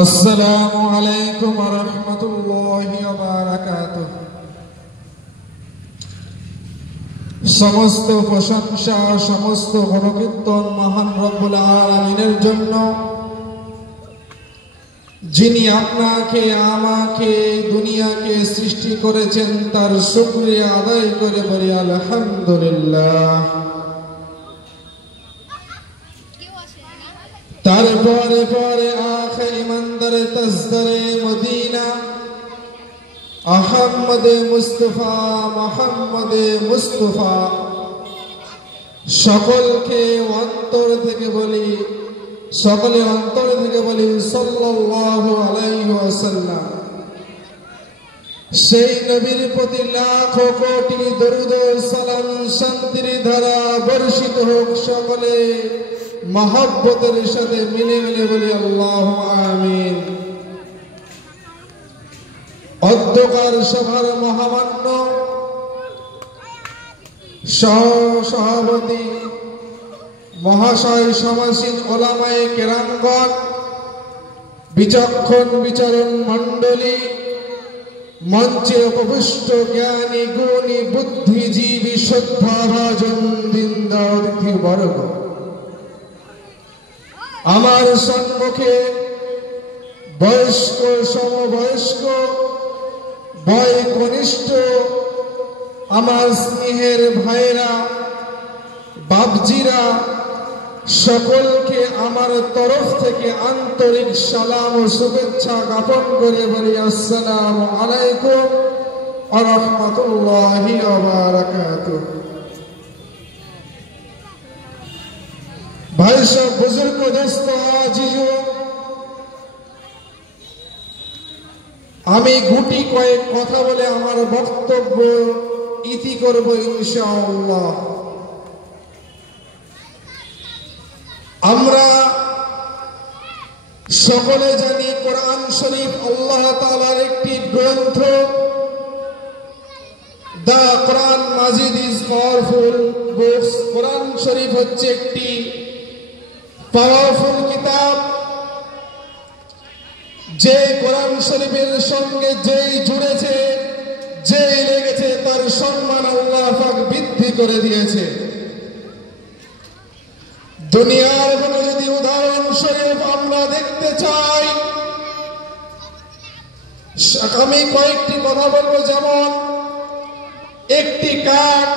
আসসালামু আলাইকুম ওয়া রাহমাতুল্লাহি ওয়া বারাকাতুহু। সমস্ত প্রশংসা সমস্ত গুণকীর্তন মহান রব্বুল আলামিনের জন্য, যিনি আপনাকে আমাকে দুনিয়াকে সৃষ্টি করেছেন। তার শুকরিয়া আদায় করে বলি আলহামদুলিল্লাহ। তারপরে পরে আখে ইমানদারে তাজদারে মদিনা আহমদে মুস্তফা মোহাম্মদে মুস্তফা সকলে অন্তর থেকে বলি সাল্লাল্লাহু আলাইহি ওয়াসাল্লাম। সেই নবীর প্রতি লাখ কোটি দরুদ ও সালাম শান্তির ধারা বর্ষিত হোক। সকলে মহব্বতের সাথে মিলে মিলে বলি আল্লাহুম্মা আমিন। অধ্যকার সভার মহামান্য সভাপতি মহাশয়, সমাসীন ওলামায়ে কেরামগণ, বিচক্ষণ বিচারণ মণ্ডলী, মঞ্চে উপবিষ্ট জ্ঞানী গুণী বুদ্ধিজীবী শ্রদ্ধাভাজন দিনদা অতিথি বর্গ, আমার সম্মুখে বয়স্ক সমবয়স্ক বয় কনিষ্ঠ আমার স্নেহের ভাইরা বাপজিরা, সকলকে আমার তরফ থেকে আন্তরিক সালাম ও শুভেচ্ছা জ্ঞাপন করে বলি আসসালামু আলাইকুম ওয়া রাহমাতুল্লাহি ওয়া বারাকাতুহু। ভাই সব বুজুর্গ দোস্ত আজিজু, আমি গুটি কয়েক কথা বলে আমার বক্তব্য ইতি করব ইনশাআল্লাহ। আমরা সকলে জানি কোরআন শরীফ আল্লাহ তাআলার একটি গ্রন্থ। দা কোরআন মাজিদ ইজ পাওয়ারফুল বুকস। কোরআন শরীফ হচ্ছে একটি পাওয়ারফুল কিতাব। যে কোরআন শরীফের সঙ্গে যেই জুড়েছে, যেই লেগেছে, তার সম্মান আল্লাহ পাক বৃদ্ধি করে দিয়েছে। দুনিয়ার কোনো যদি উদাহরণ শরীফ আমরা দেখতে চাই, আমি কয়েকটি কথা বলবো। যেমন একটি কাঠ,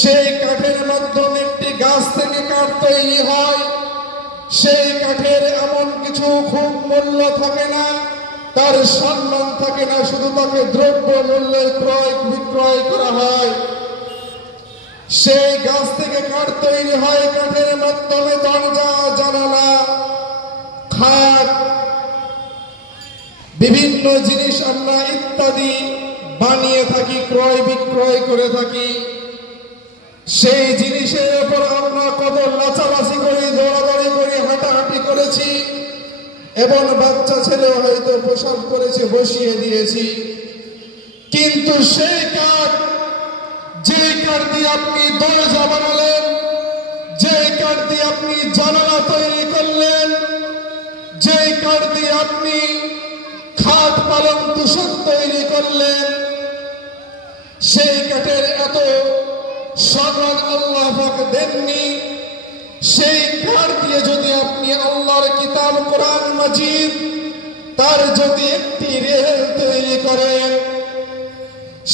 সেই কাঠের মাধ্যমে একটি গাছ থেকে কাঠ তৈরি হয়। সেই কাঠের এমন কিছু খুব মূল্য থাকে না, তার সম্মান থাকে না, শুধু তাকে দ্রব্য মূল্যে ক্রয় বিক্রয় করা হয়। সেই গাছ থেকে কাঠ তৈরি হয়, কাঠের মাধ্যমে দরজা জানালা খাট বিভিন্ন জিনিস আমরা ইত্যাদি বানিয়ে থাকি, ক্রয় বিক্রয় করে থাকি। সেই জিনিসের উপর আমরা কত লাচালাচি করি, দৌড়াদৌড়ি করি, হাঁটাহাঁটি করেছি, এবং বাচ্চা ছেলে হয়তো প্রসাব করেছে, বসিয়ে দিয়েছি। কিন্তু সেই কাঠ, যে কাঠ দিয়ে আপনি দরজা বানালেন, যে কাঠ দিয়ে আপনি জানালা তৈরি করলেন, যে কাঠ দিয়ে আপনি খাট পালং তোষক তৈরি করলেন, সেই কাঠের এত সম্মান আল্লাহ পাক দেননি। সেই কাঠ দিয়ে যদি আপনি আল্লাহর কিতাব কোরআন মাজিদ, তার যদি একটি রেহেল তৈরি করেন,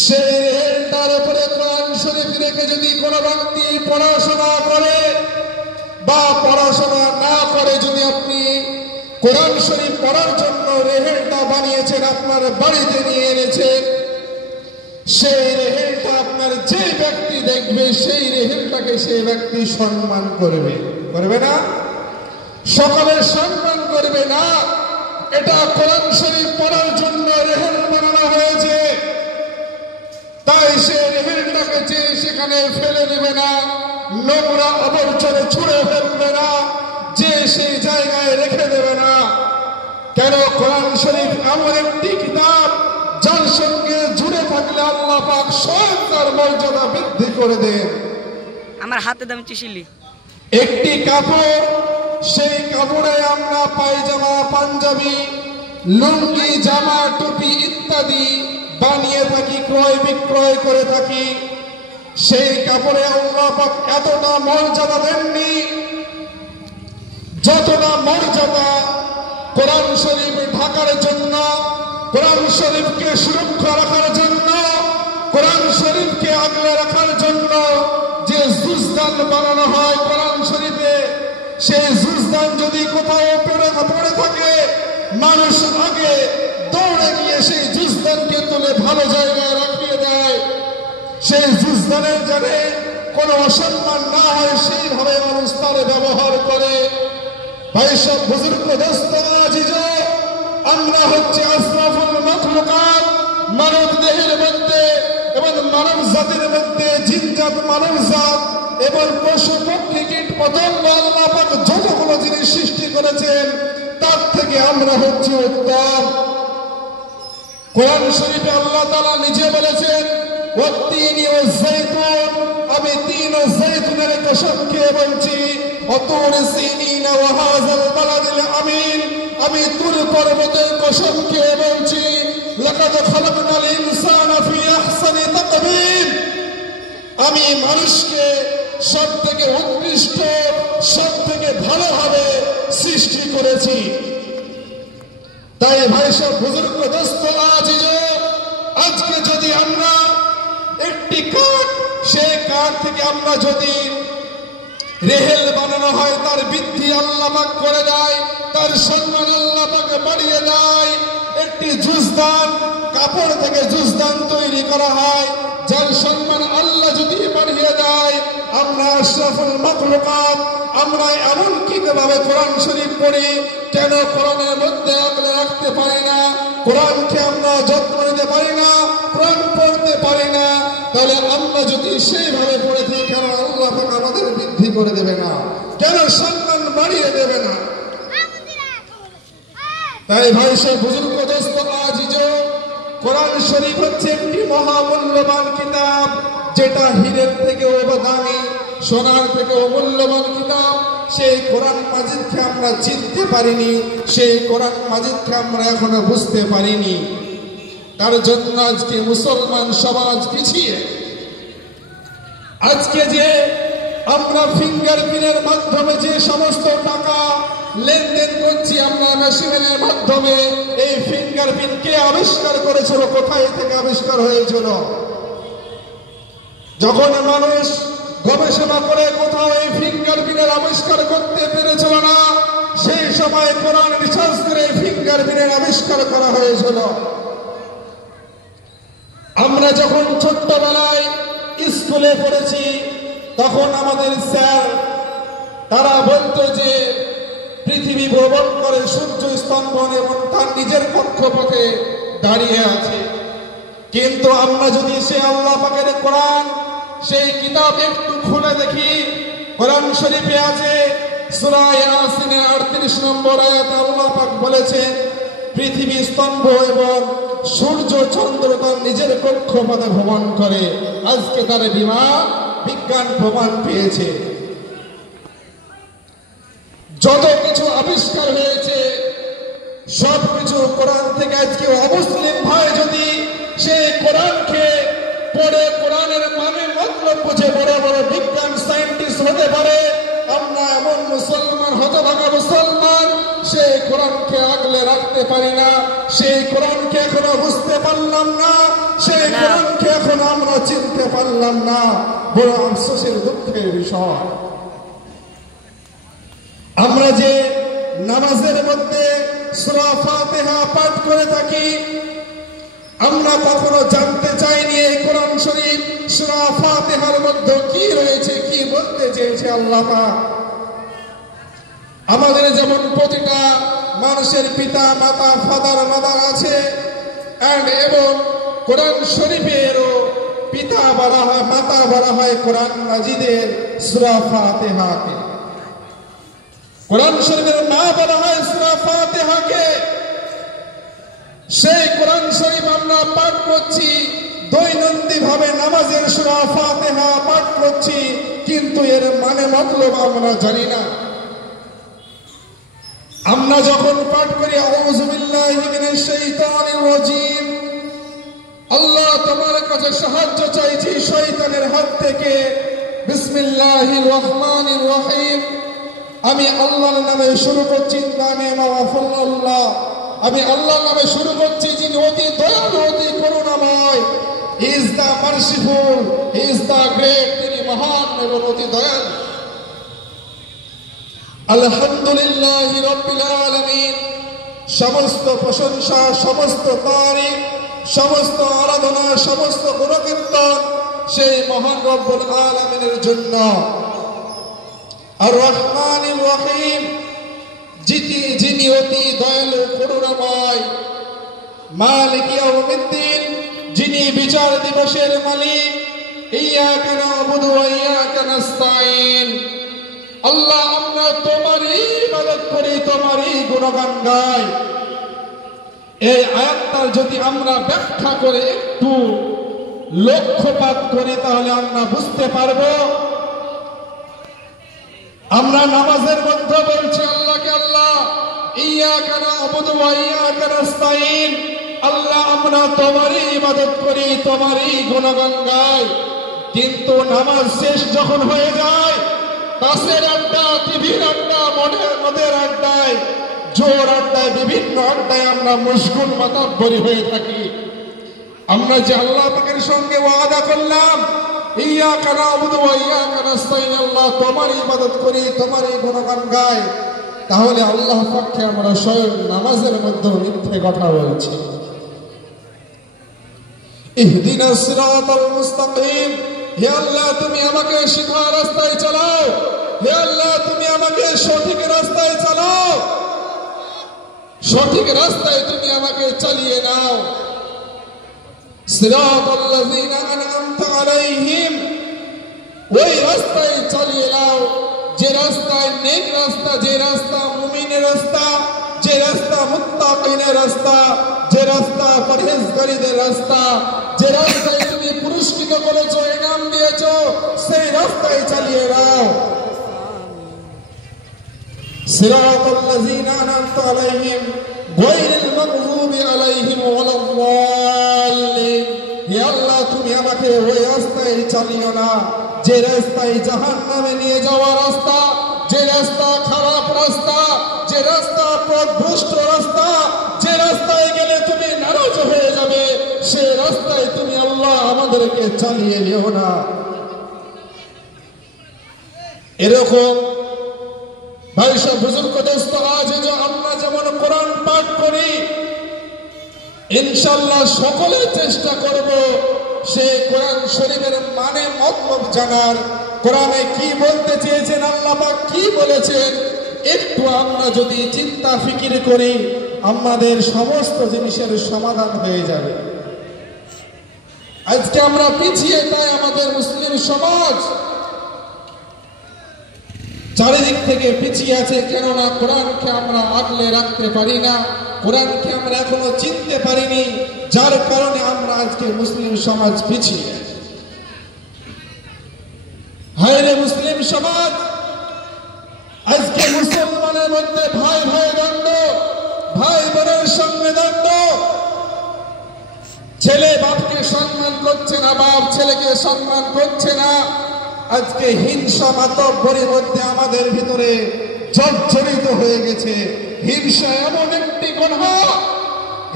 সেই রেহেলটার উপরে কোরআন শরীফ রেখে যদি কোনো ব্যক্তি পড়াশোনা করে বা পড়াশোনা না করে, যদি আপনি কোরআন শরীফ পড়ার জন্য রেহেলটা বানিয়েছেন, আপনার বাড়িতে নিয়ে এনেছেন, সেই রেহেলটা আপনার যে ব্যক্তি দেখবে, সেই রেহেলটাকে সেই ব্যক্তি সম্মান করবে, করবে না? সকলে সম্মান করবে না। এটা কোরআন শরীফ পড়ার জন্য রেহেল বানানো হয়েছে, তাই সে রেহেলটাকে যে সেখানে ফেলে দেবে না, নোংরা আবর্জনে ছুঁড়ে ফেলবে না, যে সেই জায়গায় রেখে দেবে না। কেন? কোরআন শরীফ এমন একটি কিতাব, যার সঙ্গে জুড়ে থাকলে আল্লাহ পাক স্বয়ং তার মর্যাদা বৃদ্ধি করে দেন। আমার হাতে দাম চিশিলি একটি কাপড়, সেই কাপড়ে আমরা পায়জামা, পাঞ্জাবি, লুঙ্গি, জামা, টুপি ইত্যাদি বানিয়ে থাকি, ক্রয় বিক্রয় করে থাকি, সেই কাপড়ে আল্লাহ পাক এতটা মর্যাদা দেননি যতটা মর্যাদা কোরআন শরীফ ঢাকার জন্য, কোরআন শরীফকে সুরক্ষা রাখার জন্য, কোরআন শরীফকে আগলে রাখার জন্য যে জুজদান বানানো হয় কোরআন শরীফে, সেই জুজদান যদি কোথাও পড়ে থাকে, মানুষ আগে দৌড়ে গিয়ে সেই জুজদানকে তুলে ভালো জায়গায় রাখিয়ে দেয়। সেই জুজদানের জানে কোনো অসম্মান না হয় সেইভাবে মানুষ তার ব্যবহার করে। ভাই সব বুজুর্গ দোস্ত, আজিজ, আমরা হচ্ছে আশরাফুল মাখলুকাত। মানব দেহের মধ্যে এবং মানব জাতির মধ্যে জিনজাত, মানব জাত এবং পশু পক্ষী, কীট পতঙ্গ, আল্লাহ পাক যতগুলো জিনিস সৃষ্টি করেছেন তার থেকে আমরা হচ্ছে উত্তম। কোরআন শরীফে আল্লাহ তাআলা নিজে বলেছেন, ওয়াত্তিনি ওয়াজ-যাইতুন, আমি তিন ও জাইতুনের কসম খেয়ে বলছি, ওয়াতুর সিনিন ওয়া হাযাল বালাদিল আমিন, আমি তুর পর্বতের কসম খেয়ে বলছি, লাকাদ খালাকনাল ইনসানা ফি আহসানি তাকবীম, আমি মানুষকে সবথেকে উৎকৃষ্ট, সবথেকে ভালোভাবে সৃষ্টি করেছি। তাই ভাই সব বুজুর্গ দোস্ত, আজকে যদি আমরা একটি কাঠ, সেই কাঠ থেকে আমরা যদি রেহেল বানানো হয়, তার বৃদ্ধি আল্লাহ পাক করে দেয়, তার সম্মান আল্লাহ পাক বাড়িয়ে দেয়। একটি জুজদান, কাপড় থেকে জুজদান তৈরি করা হয়, যার সম্মান আল্লাহ যদি বাড়িয়ে দেয়। আমরা আশরাফুল মাখলুকাত, আমরা এমন কিভাবে কোরআন শরীফ পড়ি, কেন কোরআনের মধ্যে আগলে রাখতে পারি না? কোরআনকে আমরা যত্ন নিতে পারি না, কোরআন পড়তে পারি না, তাহলে আমরা যদি সেইভাবে পড়ে থাকি, কেন আল্লাহ পাক আমাদের বৃদ্ধি করে দেবে না? কেন সম্মান বাড়িয়ে দেবে না? তাই ভাই সব বুজুর্গ দোস্ত, আজিজ, কোরআন শরীফ হচ্ছে একটি মহামূল্যবান কিতাব, যেটা হীরের থেকেও দামি, সোনার থেকেও মূল্যবান কিতাব। সেই কোরআন মাজিদকে আমরা চিনতে পারিনি, সেই কোরআন মাজিদকে আমরা এখনো বুঝতে পারিনি। তার জন্য আজকে মুসলমান সমাজ পিছিয়ে। আজকে যে আমরা ফিঙ্গারপ্রিন্টের মাধ্যমে যে সমস্ত টাকা লেনদেন করছি আমরা মেশিনের মাধ্যমে, এই ফিঙ্গারপ্রিন্ট কে আবিষ্কার করেছিল? কোথায় থেকে আবিষ্কার হয়েছিল? যখন মানুষ গবেষণা করে কোথাও এই ফিঙ্গারপ্রিন্টের আবিষ্কার করতে পেরেছিল না, সেই সময় কোরআন রিসার্চ করে ফিঙ্গারপ্রিন্টের আবিষ্কার করা হয়েছিল। আমরা যখন ছোট্টবেলায় স্কুলে পড়েছি, তখন আমাদের স্যার তারা বলতো যে পৃথিবী ভ্রমণ করে সূর্য স্তম্ভন এবং তার নিজের কক্ষপথে দাঁড়িয়ে আছে। কিন্তু আমরা যদি সে আল্লাহ পাকের কোরআন, সেই কিতাব একটু খুলে দেখি, কোরআন শরীফে আছে সূরা ইয়াসিনের 38 নম্বর আয়াতে আল্লাহ পাক বলেছেন, পৃথিবী স্তম্ভ এবং সূর্য চন্দ্র তার নিজের কক্ষপথে ভ্রমণ করে। আজকে তার বিজ্ঞান প্রমাণ পেয়েছে। যত কিছু আবিষ্কার হয়েছে সবকিছু কোরআন থেকে। আজকে অমুসলিম ভাই যদি সেই কোরআনকে পড়ে কোরআনের মানে মতলব বুঝে বড় বড় বিজ্ঞান সায়েন্টিস্ট হতে পারে, আমরা এমন মুসলমান, হতভাগা মুসলমান, সেই কোরআনকে আগলে রাখতে পারি না, সেই কোরআনকে এখনো বুঝতে পারলাম না, সেই কোরআনকে এখনো আমরা চিনতে পারলাম না। বড় আফসোসের, দুঃখের বিষয়। আমরা যে নামাজের মধ্যে সূরা ফাতিহা পাঠ করে থাকি, আমরা কখনো জানতে চাইনি এই কোরআন শরীফ সূরা ফাতিহার মধ্যে কি রয়েছে, কি বলতে চেয়েছে আল্লাহ পাক। আমাদের যেমন প্রতিটা মানুষের পিতা মাতা, ফাদার মাদার আছে, এবং কোরআন শরীফেরও পিতা বলা হয়, মাতা বলা হয় কোরআন মাজিদের সূরা ফাতিহাকে। কোরআন শরীফের মা বলা হয় সূরা ফাতিহাকে। সেই কোরআন শরীফ আমরা পাঠ করছি, দৈনন্দিন ভাবে নামাজের সূরা ফাতিহা পাঠ করছি, কিন্তু এর মানে মতলব আমরা জানি না। আমরা যখন পাঠ করি আউযু বিল্লাহি মিনাশ শাইতানির রাজীম, আল্লাহ তোমার কাছে সাহায্য চাইছি শয়তানের হাত থেকে, বিসমিল্লাহির রহমানির রহিম, আমি আল্লাহর নামে শুরু করছি, নামে মাওয়াফুল্লাহ, আমি আল্লাহর নামে শুরু করছি যিনি অতি দয়ালু অতি করুণাময়। He is the merciful, he is the great, তিনি মহান এবং অতি দয়ালু। আলহামদুলিল্লাহি রাব্বিল আলামিন, সমস্ত প্রশংসা, সমস্ত তারিফ, সমস্ত আরাধনা, সমস্ত গুণকীর্তন সেই মহান রব্বুল আলামিনের জন্য। আর রহমানির রহিম, যিনি অতি দয়ালু করুণাময়। মালিক ইয়াউমিদ্দিন, যিনি বিচার দিবসের মালিক। ইয়্যাকা না'বুদু ওয়া ইয়্যাকা নাস্তাঈন। আল্লাহ আমরা তোমারই ইবাদত করি, তোমারই গুণগান গাই। এই আয়াতটার যদি আমরা ব্যাখ্যা করে একটু লক্ষ্যপাত করি তাহলে আমরা বুঝতে পারবো, আমরা নামাজের মধ্যে বলছি আল্লাহকে আল্লাহ, ইয়্যাকা না'বুদু ওয়া ইয়্যাকা নাস্তাঈন, আল্লাহ আমরা তোমারই ইবাদত করি, তোমারই গুণগান গাই। কিন্তু নামাজ শেষ যখন হয়ে যায়, তাসের আড্ডা, টিভির আড্ডা, মদের আড্ডায়, জোর আড্ডায়, বিভিন্ন আড্ডায় আমরা মুশগুল মাতাব্বরি হয়ে থাকি। আমরা যে আল্লাহ পাকের সঙ্গে ওয়াদা করলাম, ইয়্যাকা না'বুদু ওয়া ইয়্যাকা নাস্তাঈন, আল্লাহ তোমারই ইবাদত করি, তোমারই গুণগান গাই, তাহলে আল্লাহ পাককে আমরা স্বয়ং নামাজের মধ্যে মিথ্যে কথা বলছি। ইহদিনাস সিরাতাল মুস্তাকিম, হে আল্লাহ তুমি আমাকে সিধা রাস্তায় চালাও, হে আল্লাহ তুমি আমাকে সঠিক রাস্তায় চালাও, সঠিক রাস্তায় তুমি আমাকে চালিয়ে নাও। সিরাতাল্লাযীনা আন'আমতা আলাইহিম, ওই রাস্তায় চালিয়ে নাও যে রাস্তায় নেক রাস্তা, যে রাস্তা মুমিনের রাস্তা, যে রাস্তা মুত্তাকিনের রাস্তা, যে রাস্তা পরহেজগারীদের রাস্তা, যে রাস্তায় তুমি পুরস্কৃত করেছো, ইনাম দিয়েছো, সেই রাস্তায় চালিয়ে নাও। সিরাতাল্লাযীনা আন'আমতা আলাইহিম গায়রিল মাগযুবি আলাইহিম ওয়ালাদ-দাল্লিন, হে আল্লাহ তুমি আমাকে ওই রাস্তায় চালিও না যে রাস্তায় জাহান্নামে নিয়ে যাওয়া রাস্তা, যে রাস্তা খারাপ রাস্তা, যে রাস্তা পথভ্রষ্ট রাস্তা, যে রাস্তায় গেলে তুমি নারাজ হয়ে যাবে, সেই রাস্তায় তুমি আল্লাহ আমাদেরকে চালিয়ে নিও না। এরকম ভাই সব বুজুর্গ দোস্ত, আজ যে আমরা যেমন কোরআন পাঠ করি, ইনশাআল্লাহ সকলে চেষ্টা করব সেই কোরআন শরীফের মানে মতলব জানার, কোরআনে কি বলতে চেয়েছেন, আল্লাহ পাক কি বলেছেন, একটু আমরা যদি চিন্তা ফিকির করি আমাদের সমস্ত জিনিসের সমাধান হয়ে যাবে। আজকে আমরা পিছিয়ে, তাই আমাদের মুসলিম সমাজ চারিদিক থেকে পিছিয়ে আছে, কেননা কোরআনকে আমরা আগলে রাখতে পারি না, কোরআনকে আমরা এখনো চিনতে পারিনি, যার কারণে আমরা আজকে মুসলিম সমাজ পিছিয়ে। হায়রে মুসলিম সমাজ, আজকে মুসলমানের মধ্যে ভাই ভাই দ্বন্দ্ব, ভাই বোনের সঙ্গে দ্বন্দ্ব, ছেলে বাপকে সম্মান করছে না, বাপ ছেলেকে সম্মান করছে না। আজকে হিংসা মাতব্বরির মধ্যে আমাদের ভিতরে জর্জরিত হয়ে গেছে। হিংসা এমন একটি গুনাহ,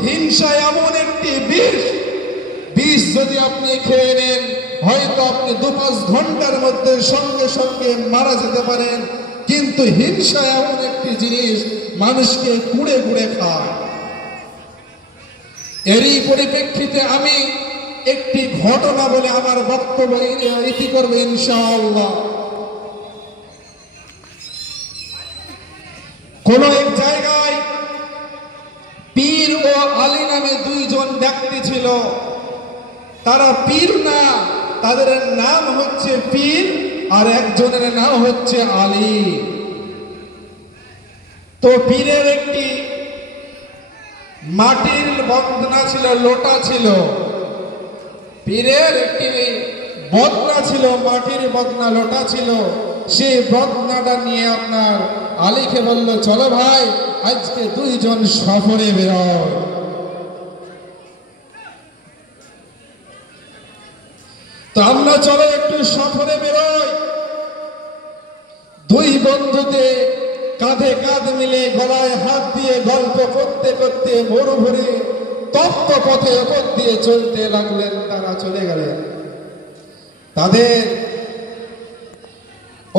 হিংসা এমন একটি বিষ, বিষ যদি আপনি খেয়ে নেন হয়তো আপনি 2-5 ঘন্টার মধ্যে সঙ্গে সঙ্গে মারা যেতে পারেন, কিন্তু হিংসা এমন একটি জিনিস মানুষকে কুড়ে কুড়ে খায়। এরই পরিপ্রেক্ষিতে আমি একটি ঘটনা বলে আমার বক্তব্য ইতি করবে ইনশাআল্লাহ। কোন এক জায়গায় পীর ও আলী নামে 2 জন ব্যক্তি ছিল। তারা পীর না, তাদের নাম হচ্ছে পীর আর একজনের নাম হচ্ছে আলী। তো পীরের একটি মাটির বদনা ছিল, লোটা ছিল। পীরের একটি বদনা ছিল, মাটির বদনা লোটা ছিল। সেই বদনাটা নিয়ে আপনার আলীকে বলল, চলো ভাই আজকে দুইজন সফরে বেরোয়। তো আমরা চলো একটু সফরে বেরোই। দুই বন্ধুতে কাঁধে কাঁধ মিলে গলায় হাত দিয়ে গল্প করতে করতে মরুভূমি তপ্ত পথে ওপর দিয়ে চলতে লাগলেন। তারা চলে গেলেন। তাদের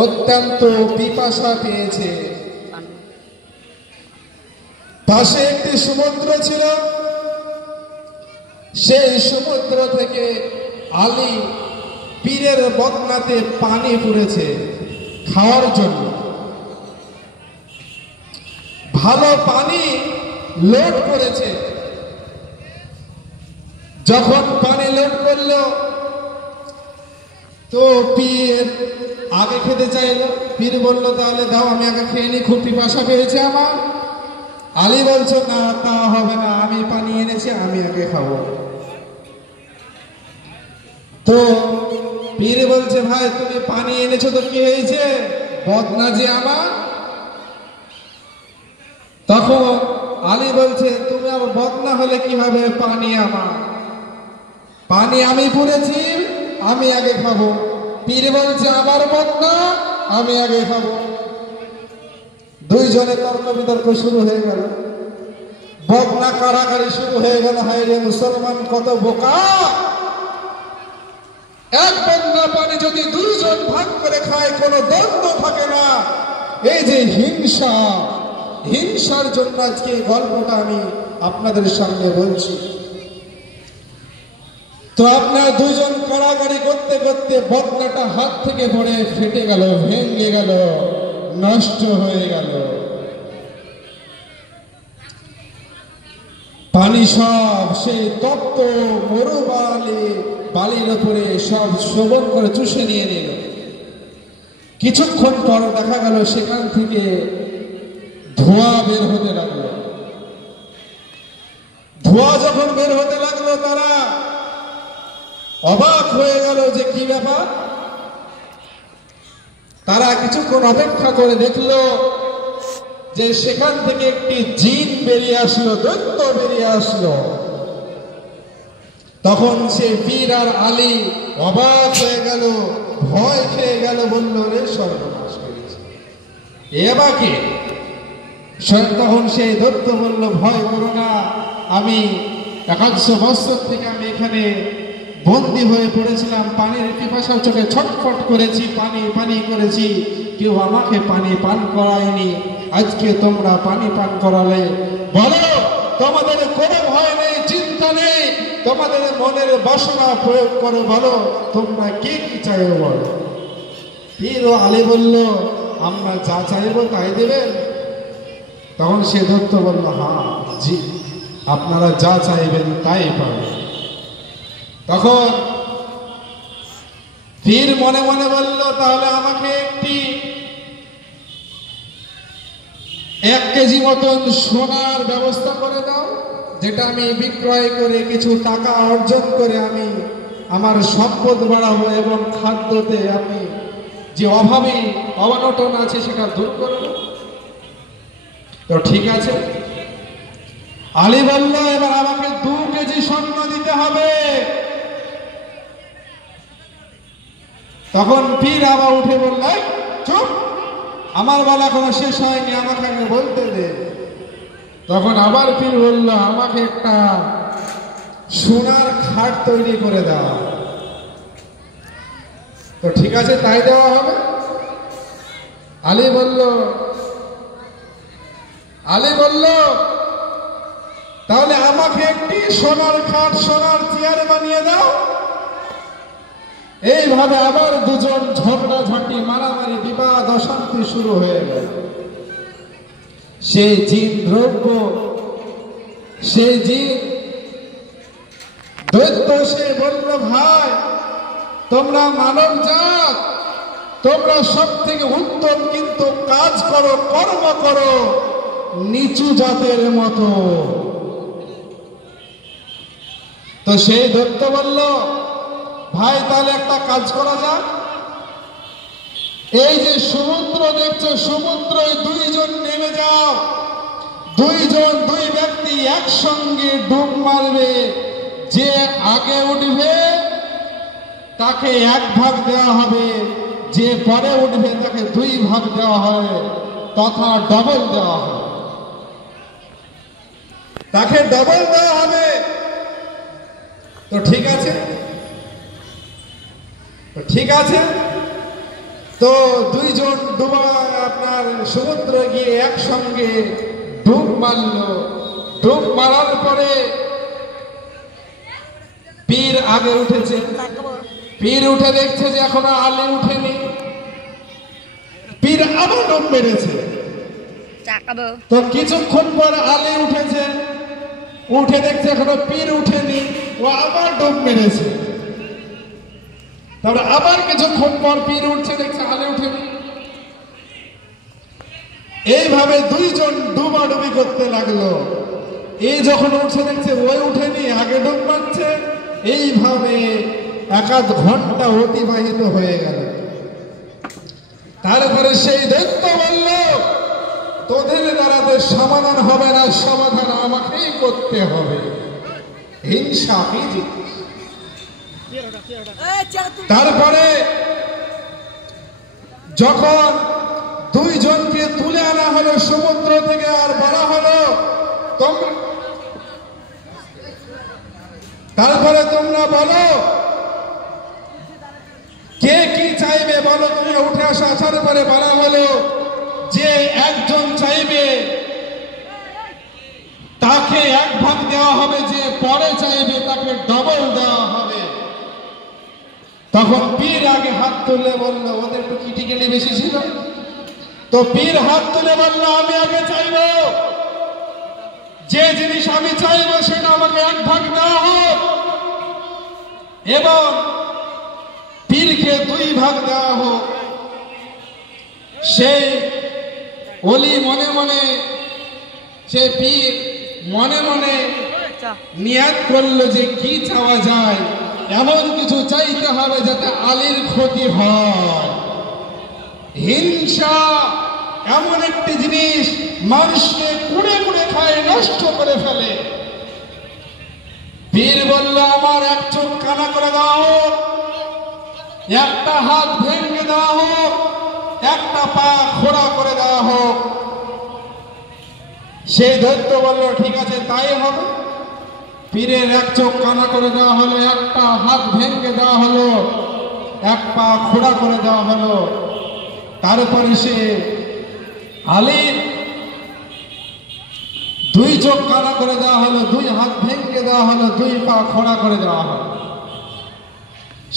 অত্যন্ত পিপাসা পেয়েছে। পাশে একটি সমুদ্র ছিল। সেই সমুদ্র থেকে আলী পীরের বদনাতে পানি পুড়েছে খাওয়ার জন্য। ভালো পানি লোড করেছে। যখন পানি লোড করলো তো পীর আগে খেতে চাইলো। পীর বলল তাহলে দাও, আমি আগে খেয়ে নি, খুব পিপাসা পেয়েছে আমার। আলী বলছো না, তা হবে না, আমি পানি এনেছি, আমি আগে খাবো। তো পীর বলছে ভাই তুমি পানি এনেছো তো কি হয়েছে, বদনা যে আমার। তখন আলী বলছে তুমি আর বদনা হলে কি হবে, পানি আমার, পানি আমি পুড়েছি, আমি আগে খাবো। পীর বলছে আমার বদনা, আমি আগে খাবো। দুইজনে তর্ক বিতর্ক শুরু হয়ে গেল। বদনা কাড়াকাড়ি শুরু হয়ে গেল। হায় রে মুসলমান কত বোকা! এক বদনা পানি যদি দুইজন ভাগ করে খায় কোনো দ্বন্দ্ব থাকে না। এই যে হিংসা, হিংসার জন্য আজকে এই গল্পটা আমি আপনাদের সামনে বলছি। তো আপনার দুইজন কাড়াকাড়ি করতে করতে বদনাটা হাত থেকে পড়ে ফেটে গেল, ভেঙে গেল, নষ্ট হয়ে গেল। পানি সব সেই তপ্ত মরুবালি বালির উপরে সব শোভন করে চুষে নিয়ে নিল। কিছুক্ষণ পর দেখা গেল সেখান থেকে ধোঁয়া বের হতে লাগলো। ধোঁয়া যখন বের হতে লাগলো তারা অবাক হয়ে গেল যে কি ব্যাপার। তারা কিছুক্ষণ অপেক্ষা করে দেখলো যে সেখান থেকে একটি জিন বেরিয়ে আসলো, দৈত্য বেরিয়ে আসলো। তখন সে পীর আর আলী অবাক হয়ে গেল, ভয় খেয়ে গেল, বলল রে সর্বনাশ করেছে, এ আবার কে? তখন সেই দৈত্য বলল ভয় করো না, আমি 100 বছর থেকে আমি এখানে বন্দী হয়ে পড়েছিলাম, পানির পিপাসার চোখে ছটফট করেছি, পানি পানি করেছি, কেউ আমাকে পানি পান করায়নি। আজকে তোমরা পানি পান করালে, বলো তোমাদের কোনো ভয় নেই, চিন্তা নেই, তোমাদের মনের বাসনা প্রয়োগ করো, বলো তোমরা কি কি চাইবে বলো। পীর ও আলী বলল আমরা যা চাইবো তাই দেবেন। তখন সে দত্ত বলল হ্যাঁ জি, আপনারা যা চাইবেন তাই পাবেন। তখন পীর মনে মনে বলল তাহলে আমাকে একটি 1 কেজি মতন সোনার ব্যবস্থা করে দাও, যেটা আমি বিক্রয় করে কিছু টাকা অর্জন করে আমি আমার সম্পদ বাড়াবো এবং খাদ্যতে আমি যে অভাবী অনটন আছে সেটা দূর করব। তো ঠিক আছে। আলী বলল এবার আমাকে 2 কেজি স্বর্ণ দিতে হবে। তখন পীর আবার উঠে বলল চুপ, আমার বেলা কোনো শেষ হয়নি, আমাকে আগে বলতে দে। তখন আবার পীর বলল আমাকে একটা সোনার খাট তৈরি করে দাও। তো ঠিক আছে তাই দেওয়া হবে। আলী বলল তাহলে আমাকে একটি সোনার খাট, সোনার চেয়ার বানিয়ে দাও। এইভাবে আবার দুজন ঝগড়াঝাটি, মারামারি, বিবাদ, অশান্তি শুরু হয়ে গেল। সেই জিন দ্রব্য, সেই জিন দৈত্য সে বলল ভাই তোমরা মানব জাত, তোমরা সব থেকে উত্তম, কিন্তু কাজ করো, কর্ম করো নিচু জাতের মতো। তো সেই দৈত্য বলল ভাই তাহলে একটা কাজ করা যাক, এই যে সমুদ্র দেখছো, সমুদ্রে 2 জন নেমে যাও, দুই ব্যক্তি একসঙ্গে ডুব মারবে, যে আগে উঠবে তাকে 1 ভাগ দেওয়া হবে, যে পরে উঠবে তাকে 2 ভাগ দেওয়া হবে, তথা ডবল দেওয়া হবে, তাকে ডবল দেওয়া হবে। তো ঠিক আছে, তো 2 জন আপনার সমুদ্রে গিয়ে একসঙ্গে ডুব মারলো। ডুব মারার পরে পীর আগে উঠেছে, পীর উঠে দেখছে যে এখনো আলী উঠেনি, পীর আবার ডুব মেরেছে। তো কিছুক্ষণ পর আলী উঠেছে, উঠে দেখছে এখনো পীর উঠেনি, ও আবার ডুব মেরেছে। তারপরে আবার কিছুক্ষণ পর পীর উঠছে, দেখছে আলী উঠেনি। এইভাবে 2 জন ডুবাডুবি করতে লাগলো। এই যখন উঠছে দেখছে ওই উঠেনি, আগে ডুব মারছে। এইভাবে 1-8 ঘন্টা অতিবাহিত হয়ে গেল। তারপরে সেই দৈত্য বলল, তোদের দ্বারা তো সমাধান হবে না, সমাধান আমাকেই করতে হবে। হিংসা কি জিনিস? তারপরে যখন 2 জনকে তুলে আনা হলো সমুদ্র থেকে, আর বলা হলো তারপরে তোমরা বলো কে কি চাইবে, বলো তুমি উঠে আসার পরে বলা হলো যে একজন চাইবে তাকে 1 ভাগ দেওয়া হবে, যে পরে চাইবে তাকে ডবল দেওয়া হবে। তখন পীর আগে হাত তুলে বলল, ওদের একটু কিটিকেলি বেশি ছিল, তো পীর হাত তুলে বলল আমি আগে চাইবো, যে জিনিস আমি চাইবো সেটা আমাকে 1 ভাগ দেওয়া হোক। এবং পীরকে 2 ভাগ দেওয়া হোক। সেই ওলি মনে মনে, সে পীর মনে মনে নিয়াত করলো যে কি চাওয়া যায়, এমন কিছু চাইতে হবে যাতে আলীর ক্ষতি হয়। হিংসা এমন একটি জিনিস মানুষকে কুড়ে কুড়ে খায়, নষ্ট করে ফেলে। পীর বলল আমার 1 চোখ কানা করে দেওয়া হোক, 1টা হাত ভেঙে দেওয়া হোক, 1টা পা খোড়া করে দেওয়া হোক। সেই দৈত্য বলল ঠিক আছে তাই হবে। পীরের 1 চোখ কানা করে দেওয়া হলো, 1টা হাত ভেঙে দেওয়া হলো, 1 পা খোড়া করে দেওয়া হলো। তারপরে সে আলীর 2 চোখ কানা করে দেওয়া হলো, 2 হাত ভেঙে দেওয়া হলো, 2 পা খোড়া করে দেওয়া হলো।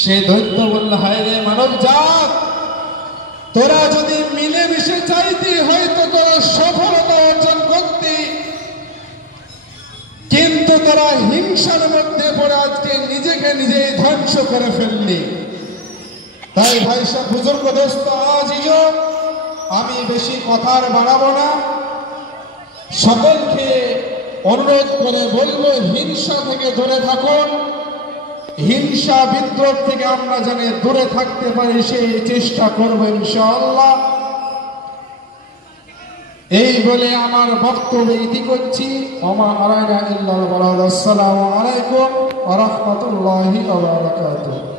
সে দৈত্য বলল হায় রে মানব জাত, তোরা যদি মিলেমিশে চাইতি হয়তো তোরা সফলতা অর্জন করতি, কিন্তু তোরা হিংসার মধ্যে পড়ে আজকে নিজেকে নিজেই ধ্বংস করে ফেললি। তাই ভাই সব বুজুর্গ দোস্ত, আজিও আমি বেশি কথার বাড়াবো না, সকলকে অনুরোধ করে বলবো হিংসা থেকে দূরে থাকুন। হিংসা বিদ্রোহ থেকে আমরা যেন দূরে থাকতে পারি সেই চেষ্টা করবো ইনশাআল্লাহ। এই বলে আমার বক্তব্য ইতি করছি। ওমা আলাইনা ইল্লাল বালাগ। আসসালামু আলাইকুম ওয়া রাহমাতুল্লাহি ওয়া বারাকাতুহু।